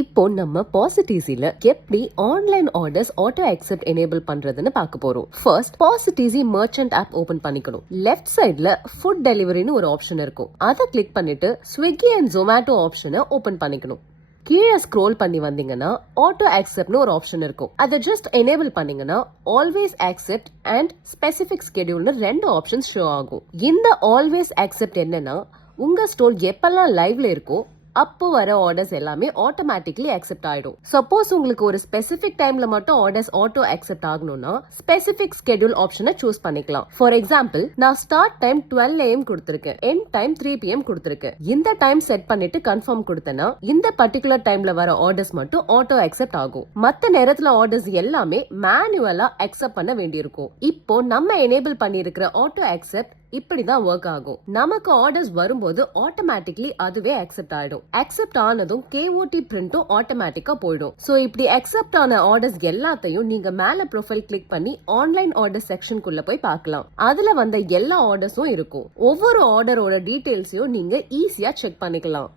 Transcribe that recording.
இப்போ நம்ம பாசிட்டிஸில எப்படி online orders auto accept enable பண்றதுன்னு பார்க்க போறோம். ஃபர்ஸ்ட் பாசிட்டிஸி மர்ச்சன்ட் ஆப் ஓபன் பண்ணிக்கணும். லெஃப்ட் சைடுல ஃபுட் டெலிவரின்னு ஒரு ஆப்ஷன் இருக்கும். அதை கிளிக் பண்ணிட்டு ஸ்விக்கி அண்ட் ஜொமேட்டோ ஆப்ஷனை ஓபன் பண்ணிக்கணும். கீழே ஸ்க்ரோல் பண்ணி வந்தீங்கன்னா ஆட்டோ அக்செப்ட்னு ஒரு ஆப்ஷன் இருக்கும். அதை ஜஸ்ட் எனேபிள் பண்ணீங்கன்னா ஆல்வேஸ் அக்செப்ட் அண்ட் ஸ்பெசிபிக் ஸ்கெடியூல்னு ரெண்டு ஆப்ஷன்ஸ் ஷோ ஆகும். இந்த ஆல்வேஸ் அக்செப்ட் என்னன்னா உங்க ஸ்டோர் எப்பெல்லாம் லைவ்ல இருக்கோ அப்போ வர ஆர்டர்ஸ் எல்லாமே ஆட்டோமேட்டிக்லி அக்செப்ட் ஆயிடும். சப்போஸ் உங்களுக்கு ஒரு ஸ்பெசிபிக் டைம்ல மட்டும் ஆர்டர்ஸ் ஆட்டோ அக்செப்ட் ஆகணும்னா ஸ்பெசிபிக் ஸ்கெடியூல் ஆப்ஷனை சூஸ் பண்ணிக்கலாம். ஃபார் எக்ஸாம்பிள், நான் ஸ்டார்ட் டைம் 12 AM கொடுத்திருக்கேன், எண்ட் டைம் 3 PM கொடுத்திருக்கேன். இந்த டைம் செட் பண்ணிட்டு கன்ஃபார்ம் கொடுத்தேன்னா இந்த பர்டிகுலர் டைம்ல வர ஆர்டர்ஸ் மட்டும் ஆட்டோ அக்செப்ட் ஆகும். மத்த நேரத்துல ஆர்டர்ஸ் எல்லாமே மேனுவலா அக்செப்ட் பண்ண வேண்டியிருக்கும். இப்போ நம்ம எனேபிள் பண்ணியிருக்கிற ஆட்டோ அக்செப்ட் இப்படிதான் ஒர்க் ஆகும். நமக்கு ஆர்டர்ஸ் வரும்போது ஆட்டோமேட்டிக்லி அதுவே அக்செப்ட் ஆயிடும். அக்செப்ட் ஆனதும் KOT பிரிண்டும் ஆட்டோமேட்டிக்கா போயிடும். சோ இப்படி அக்செப்ட் ஆன ஆர்டர்ஸ் எல்லாத்தையும் நீங்க மேல ப்ரொஃபைல் கிளிக் பண்ணி ஆன்லைன் ஆர்டர் செக்ஷனுக்குள்ள போய் பார்க்கலாம். அதுல வந்த எல்லா ஆர்டர்ஸும் இருக்கும். ஒவ்வொரு ஆர்டரோட டீடைல்ஸையும் நீங்க ஈஸியா செக் பண்ணிக்கலாம்.